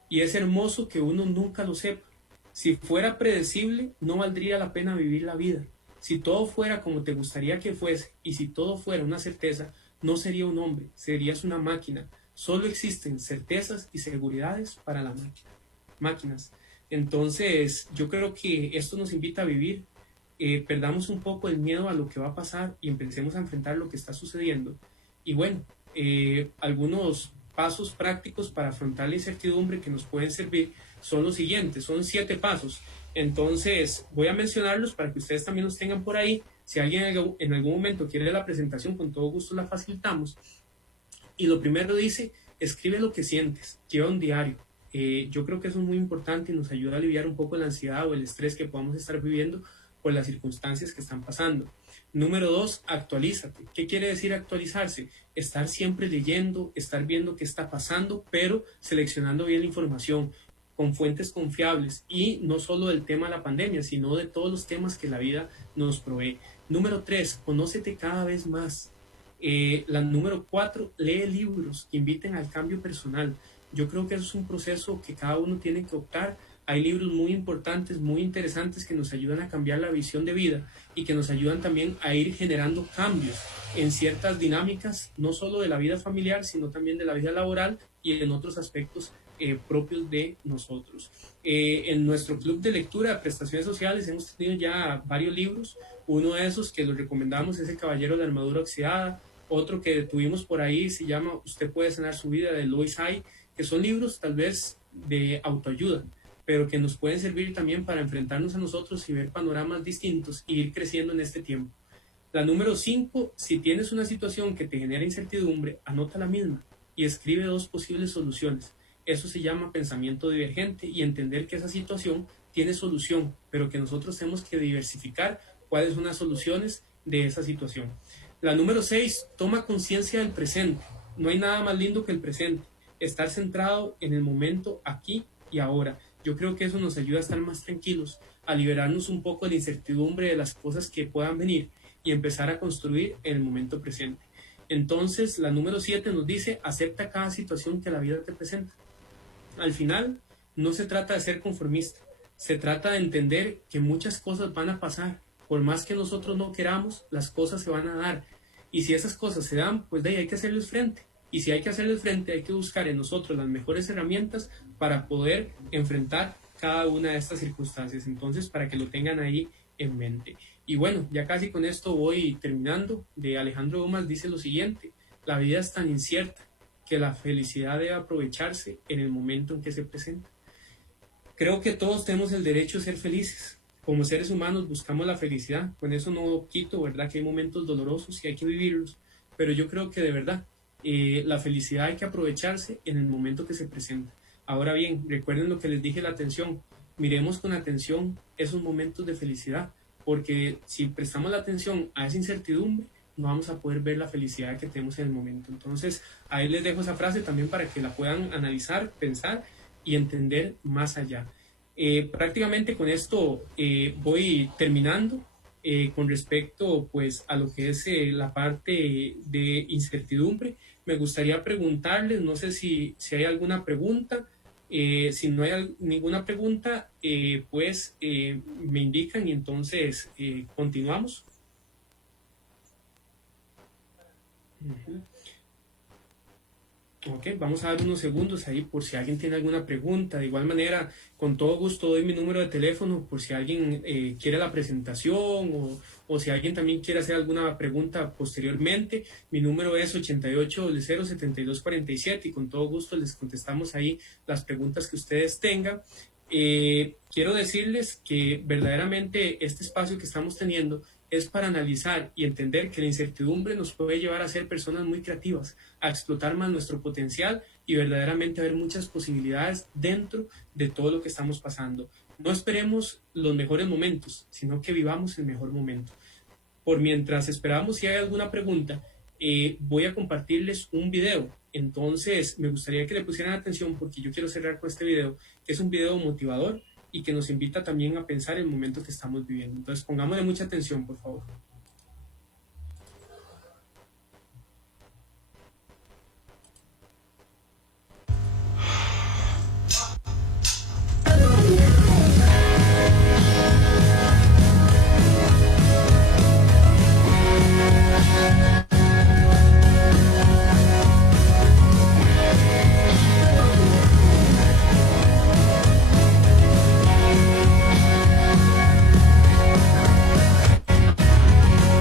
y es hermoso que uno nunca lo sepa. Si fuera predecible, no valdría la pena vivir la vida. Si todo fuera como te gustaría que fuese y si todo fuera una certeza, no sería un hombre, serías una máquina. Solo existen certezas y seguridades para las máquinas. Entonces, yo creo que esto nos invita a vivir, perdamos un poco el miedo a lo que va a pasar y empecemos a enfrentar lo que está sucediendo. Y bueno, algunos pasos prácticos para afrontar la incertidumbre que nos pueden servir son los siguientes, son 7 pasos. Entonces, voy a mencionarlos para que ustedes también los tengan por ahí. Si alguien en algún momento quiere la presentación, con todo gusto la facilitamos. Y lo primero dice, escribe lo que sientes, lleva un diario. Yo creo que eso es muy importante y nos ayuda a aliviar un poco la ansiedad o el estrés que podamos estar viviendo por las circunstancias que están pasando. Número 2, actualízate. ¿Qué quiere decir actualizarse? Estar siempre leyendo, estar viendo qué está pasando, pero seleccionando bien la información con fuentes confiables y no solo del tema de la pandemia, sino de todos los temas que la vida nos provee. Número 3, conócete cada vez más. La número 4, lee libros que inviten al cambio personal. Yo creo que eso es un proceso que cada uno tiene que optar. Hay libros muy importantes, muy interesantes que nos ayudan a cambiar la visión de vida y que nos ayudan también a ir generando cambios en ciertas dinámicas, no solo de la vida familiar, sino también de la vida laboral y en otros aspectos propios de nosotros. En nuestro club de lectura de prestaciones sociales hemos tenido ya varios libros. Uno de esos que los recomendamos es El Caballero de la Armadura Oxidada. Otro que tuvimos por ahí se llama Usted puede sanar su vida, de Lois Hay, que son libros tal vez de autoayuda, pero que nos pueden servir también para enfrentarnos a nosotros y ver panoramas distintos y ir creciendo en este tiempo. La número 5, si tienes una situación que te genera incertidumbre, anota la misma y escribe 2 posibles soluciones. Eso se llama pensamiento divergente y entender que esa situación tiene solución, pero que nosotros tenemos que diversificar cuáles son las soluciones de esa situación. La número 6, toma conciencia del presente. No hay nada más lindo que el presente. Estar centrado en el momento aquí y ahora. Yo creo que eso nos ayuda a estar más tranquilos, a liberarnos un poco de la incertidumbre de las cosas que puedan venir y empezar a construir en el momento presente. Entonces, la número 7 nos dice, acepta cada situación que la vida te presenta. Al final, no se trata de ser conformista, se trata de entender que muchas cosas van a pasar. Por más que nosotros no queramos, las cosas se van a dar. Y si esas cosas se dan, pues de ahí hay que hacerles frente. Y si hay que hacerles frente, hay que buscar en nosotros las mejores herramientas para poder enfrentar cada una de estas circunstancias. Entonces, para que lo tengan ahí en mente. Y bueno, ya casi con esto voy terminando. De Alejandro Dumas dice lo siguiente, la vida es tan incierta que la felicidad debe aprovecharse en el momento en que se presenta. Creo que todos tenemos el derecho a ser felices. Como seres humanos buscamos la felicidad. Con eso no quito, ¿verdad? Que hay momentos dolorosos y hay que vivirlos. Pero yo creo que de verdad, la felicidad hay que aprovecharse en el momento que se presenta. Ahora bien, recuerden lo que les dije, la atención. Miremos con atención esos momentos de felicidad. Porque si prestamos la atención a esa incertidumbre, no vamos a poder ver la felicidad que tenemos en el momento. Entonces, ahí les dejo esa frase también para que la puedan analizar, pensar y entender más allá. Prácticamente con esto voy terminando con respecto pues a lo que es la parte de incertidumbre. Me gustaría preguntarles, no sé si hay alguna pregunta. Si no hay ninguna pregunta, pues me indican y entonces continuamos. Ujú. Ok, vamos a dar unos segundos ahí por si alguien tiene alguna pregunta. De igual manera, con todo gusto doy mi número de teléfono por si alguien quiere la presentación o si alguien también quiere hacer alguna pregunta posteriormente. Mi número es 8800 7247 y con todo gusto les contestamos ahí las preguntas que ustedes tengan. Quiero decirles que verdaderamente este espacio que estamos teniendo es para analizar y entender que la incertidumbre nos puede llevar a ser personas muy creativas, a explotar más nuestro potencial y verdaderamente a ver muchas posibilidades dentro de todo lo que estamos pasando. No esperemos los mejores momentos, sino que vivamos el mejor momento. Por mientras esperamos, si hay alguna pregunta, voy a compartirles un video. Entonces, me gustaría que le pusieran atención porque yo quiero cerrar con este video, que es un video motivador y que nos invita también a pensar el momento que estamos viviendo. Entonces, pongámosle mucha atención, por favor.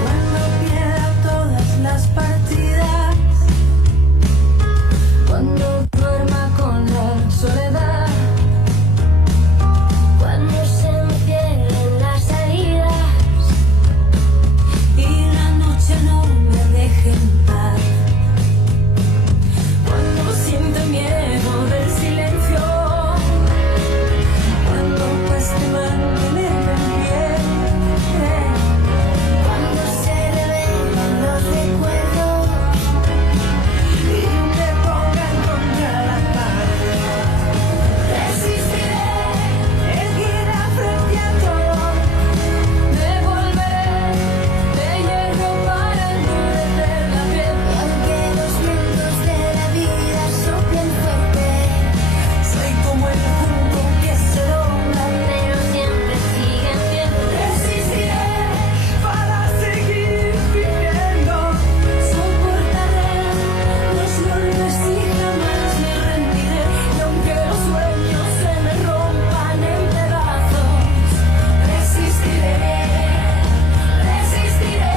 Cuando pierda todas las partidas, cuando duerma con la soledad, cuando se me cierren las salidas y la noche no me deje en paz, cuando sienta miedo del silencio, cuando cueste mantenerme en pie. Cuando se revelen los recuerdos y me pongan contra la pared, resistiré, erguida frente a todo, me volveré de hierro para endurecer la piel. Aunque los vientos de la vida soplen fuerte, soy como el junco que se dobla, pero siempre sigue en pie. Resistiré para seguir viviendo, soportaré los golpes y jamás me rendiré. Y aunque los sueños se me rompan en pedazos, resistiré, resistiré.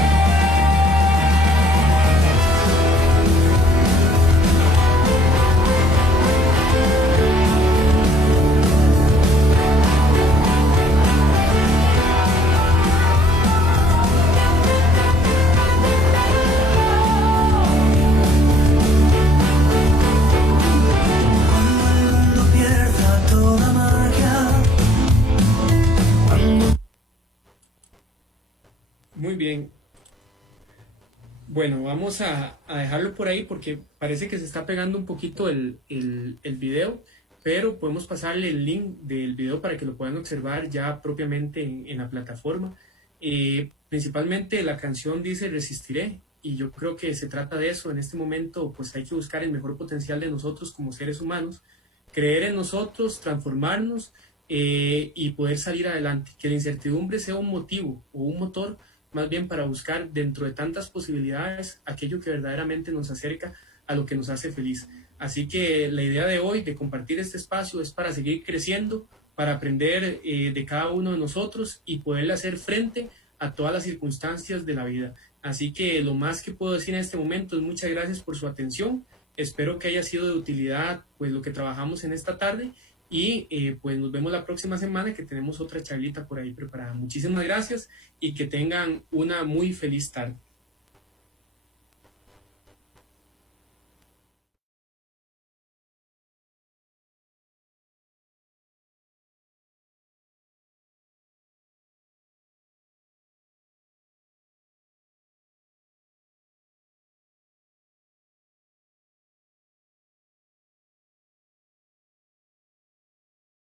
Cuando el mundo pierda toda magia, Muy bien. Bueno, vamos a dejarlo por ahí porque parece que se está pegando un poquito el video, pero podemos pasarle el link del video para que lo puedan observar ya propiamente en la plataforma. Principalmente la canción dice Resistiré y yo creo que se trata de eso. En este momento pues hay que buscar el mejor potencial de nosotros como seres humanos, creer en nosotros, transformarnos y poder salir adelante. Que la incertidumbre sea un motivo o un motor más bien para buscar dentro de tantas posibilidades aquello que verdaderamente nos acerca a lo que nos hace feliz. Así que la idea de hoy de compartir este espacio es para seguir creciendo, para aprender de cada uno de nosotros y poderle hacer frente a todas las circunstancias de la vida. Así que lo más que puedo decir en este momento es muchas gracias por su atención. Espero que haya sido de utilidad pues lo que trabajamos en esta tarde y pues nos vemos la próxima semana que tenemos otra charlita por ahí preparada. Muchísimas gracias y que tengan una muy feliz tarde.